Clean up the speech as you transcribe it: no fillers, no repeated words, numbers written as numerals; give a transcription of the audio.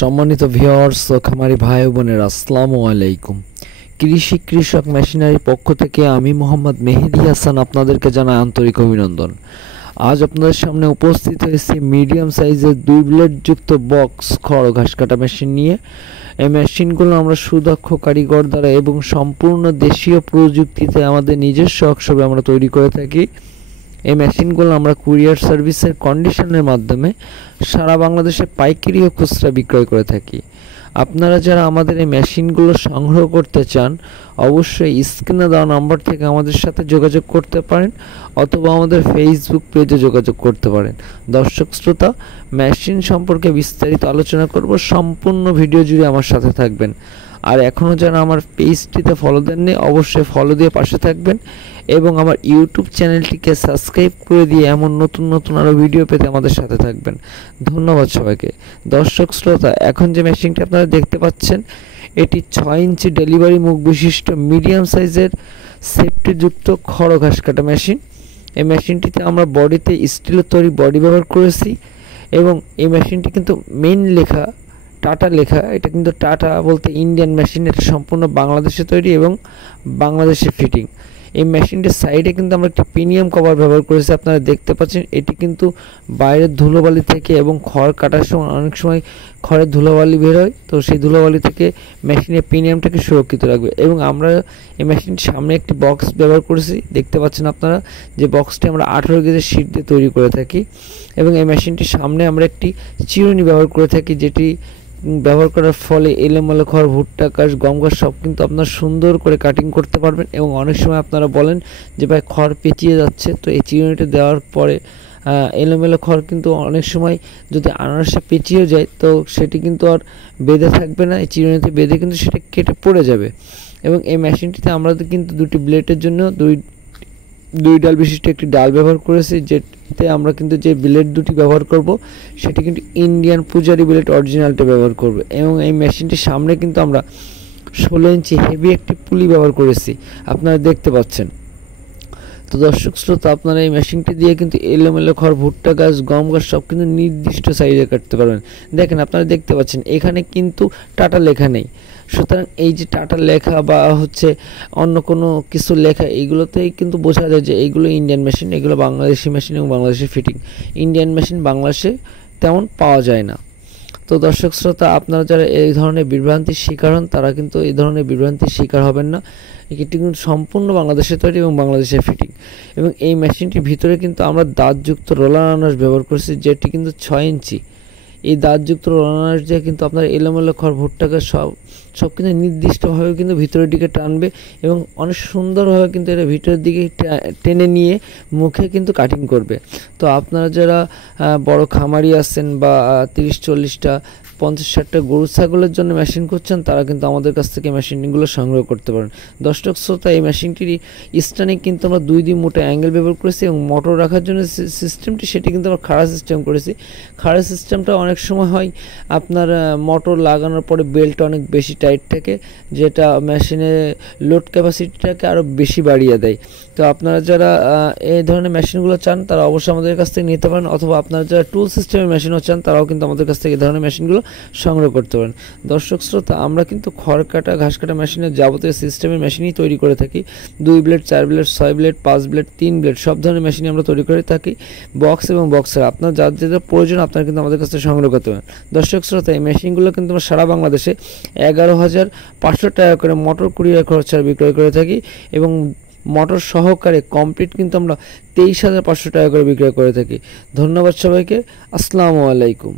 সম্মানিত ভিউয়ার্স ও খামারি ভাই ও বোনেরা, আসসালামু আলাইকুম। কৃষক মেশিনারির পক্ষ থেকে আমি মোহাম্মদ মেহেদি হাসান আপনাদেরকে জানাই আন্তরিক অভিনন্দন। আজ আপনাদের সামনে উপস্থিত হয়েছি মিডিয়াম সাইজের 2 ব্লেড যুক্ত বক্স খড় ঘাস কাটা মেশিন নিয়ে। এই মেশিনগুলো আমরা সুদক্ষ কারিগর দ্বারা এবং সম্পূর্ণ দেশীয় প্রযুক্তিতে আমাদের নিজস্ব ওয়ার্কশপে আমরা তৈরি করে থাকি। এই মেশিনগুলো আমরা কুরিয়ার সার্ভিসের কন্ডিশনের মাধ্যমে সারা বাংলাদেশে পাইকারি ও খুচরা বিক্রয় করে থাকি। আপনারা যারা আমাদের এই মেশিনগুলো সংগ্রহ করতে চান, অবশ্যই স্ক্রিনে দেওয়া নাম্বার থেকে আমাদের সাথে যোগাযোগ করতে পারেন অথবা আমাদের ফেসবুক পেজে যোগাযোগ করতে পারেন। দর্শক শ্রোতা, মেশিন সম্পর্কে বিস্তারিত আলোচনা করব, সম্পূর্ণ ভিডিও জুড়ে আমার সাথে থাকবেন। আর এখনও যারা আমার পেজটিতে ফলো দেননি, অবশ্যই ফলো দিয়ে পাশে থাকবেন এবং আমার ইউটিউব চ্যানেলটিকে সাবস্ক্রাইব করে দিয়ে এমন নতুন নতুন আরও ভিডিও পেতে আমাদের সাথে থাকবেন। ধন্যবাদ সবাইকে। দর্শক শ্রোতা, এখন যে মেশিনটি আপনারা দেখতে পাচ্ছেন, এটি 6 ইঞ্চি ডেলিভারি মুখ বিশিষ্ট মিডিয়াম সাইজের সেফটিযুক্ত খড় ঘাস কাটা মেশিন। এই মেশিনটিতে আমরা বডিতে স্টিলের তৈরি বডি ব্যবহার করেছি এবং এই মেশিনটি কিন্তু মেইন লেখা টাটা লেখা। এটা কিন্তু টাটা বলতে ইন্ডিয়ান মেশিন, এটা সম্পূর্ণ বাংলাদেশে তৈরি এবং বাংলাদেশে ফিটিং। এই মেশিনটির সাইডে কিন্তু আমরা একটি প্রিমিয়াম কভার ব্যবহার করেছি, আপনারা দেখতে পাচ্ছেন। এটি কিন্তু বাইরের ধুলোবালি থেকে এবং খড় কাটার সময় অনেক সময় খড়ের ধুলোবালি বের হয়, তো সেই ধুলোবালি থেকে মেশিনের প্রিমিয়ামটাকে সুরক্ষিত রাখবে। এবং আমরা এই মেশিনটির সামনে একটি বক্স ব্যবহার করেছি, দেখতে পাচ্ছেন আপনারা, যে বক্সটি আমরা 18 গেজের শীট দিয়ে তৈরি করে থাকি। এবং এই মেশিনটির সামনে আমরা একটি চিরুনি ব্যবহার করে থাকি, যেটি ব্যবহার করার ফলে এলোমেলো খড়, ভুট্টা ঘাস, গম ঘাস সব কিন্তু আপনারা সুন্দর করে কাটিং করতে পারবেন। এবং অনেক সময় আপনারা বলেন যে ভাই খড় পেঁচিয়ে যাচ্ছে, তো এই চিরুনিটা দেওয়ার পরে এলোমেলো খড় কিন্তু অনেক সময় যদি আনারসে পেঁচিয়েও যায়, তো সেটি কিন্তু আর বেঁধে থাকবে না, এই চিরুনিতে বেঁধে কিন্তু সেটা কেটে পড়ে যাবে। এবং এই মেশিনটিতে আমরা কিন্তু দুটি ব্লেডের জন্য দুই ডাল বিশিষ্ট একটি ডাল ব্যবহার করেছি, যেতে আমরা কিন্তু যে ব্লেড দুটি ব্যবহার করব সেটি কিন্তু ইন্ডিয়ান পূজারি ব্লেড অরিজিনালটা ব্যবহার করব। এবং এই মেশিনটির সামনে কিন্তু আমরা 16 ইঞ্চি হেভি একটি পুলি ব্যবহার করেছি, আপনারা দেখতে পাচ্ছেন। তো দর্শক শ্রোতা, আপনারা এই মেশিনটি দিয়ে কিন্তু এলোমেলো খড়, ভুট্টা গাছ, গম গাছ সব কিন্তু নির্দিষ্ট সাইজে কাটতে পারবেন। দেখেন, আপনারা দেখতে পাচ্ছেন এখানে কিন্তু টাটা লেখা নেই। সুতরাং এই যে টাটা লেখা বা অন্য কোনো কিছু লেখা, এইগুলোতেই কিন্তু বোঝা যায় যে এইগুলো ইন্ডিয়ান মেশিন, এগুলো বাংলাদেশি মেশিন এবং বাংলাদেশি ফিটিং। ইন্ডিয়ান মেশিন বাংলাদেশে তেমন পাওয়া যায় না। তো দর্শক শ্রোতা, আপনারা যারা এই ধরনের বিভ্রান্তির শিকার হন, তারা কিন্তু এই ধরনের বিভ্রান্তির শিকার হবেন না। এটি কিন্তু সম্পূর্ণ বাংলাদেশে তৈরি এবং বাংলাদেশে ফিটিং। এবং এই মেশিনটির ভিতরে কিন্তু আমরা দাঁতযুক্ত রোলার আনারস ব্যবহার করছি, যেটি কিন্তু 6 ইঞ্চি। এই দাঁতযুক্ত রোলার আনারস দিয়ে কিন্তু আপনার এলোমেলো খড়, ভুট্টা গাছ সব কিন্তু নির্দিষ্টভাবে কিন্তু ভিতরের দিকে টানবে এবং অনেক সুন্দরভাবে কিন্তু এটা ভিতরের দিকে টেনে নিয়ে মুখে কিন্তু কাটিং করবে। তো আপনারা যারা বড় খামারি আছেন বা 30-40টা 50-60টা গরু ছাগলের জন্য মেশিন করছেন, তারা কিন্তু আমাদের কাছ থেকে মেশিনগুলো সংগ্রহ করতে পারেন। দর্শক শ্রোতা, এই মেশিনটির স্ট্যান্ডে কিন্তু আমরা 2 মোটা অ্যাঙ্গেল ব্যবহার করেছি এবং মোটর রাখার জন্য সিস্টেমটি সেটি কিন্তু আমরা খাড়া সিস্টেম করেছি। খাড়া সিস্টেমটা অনেক সময় হয় আপনার মোটর লাগানোর পরে বেল্ট অনেক বেশি টাইট থাকে, যেটা মেশিনে লোড ক্যাপাসিটিটাকে আরও বেশি বাড়িয়ে দেয়। তো আপনারা যারা এই ধরনের মেশিনগুলো চান, তারা অবশ্যই আমাদের কাছ থেকে নিতে পারেন, অথবা আপনারা যারা টুল সিস্টেমের মেশিনও চান, তারাও কিন্তু আমাদের কাছ থেকে এই ধরনের মেশিনগুলো সংগ্রহ করতে পারেন। দর্শক শ্রোতা, আমরা কিন্তু খড় কাটা, ঘাস কাটা মেশিনের যাবতীয় সিস্টেমের মেশিনই তৈরি করে থাকি। 2 blade, 4 blade, 6 blade, 5 blade, 3 blade সব ধরনের মেশিনই আমরা তৈরি করে থাকি। বক্স এবং বক্সের আপনার যার যেটা প্রয়োজন আপনারা কিন্তু আমাদের কাছ থেকে সংগ্রহ করতে পারেন। দর্শক শ্রোতা, এই মেশিনগুলো কিন্তু আমরা সারা বাংলাদেশে 11,500 টাকা করে মোটর কুরিয়ার খরচ ছাড়া বিক্রয় করে থাকি এবং মোটর সহকারে কমপ্লিট কিন্তু আমরা 23,500 টাকা করে বিক্রয় করে থাকি। ধন্যবাদ সবাইকে। আসসালামু আলাইকুম।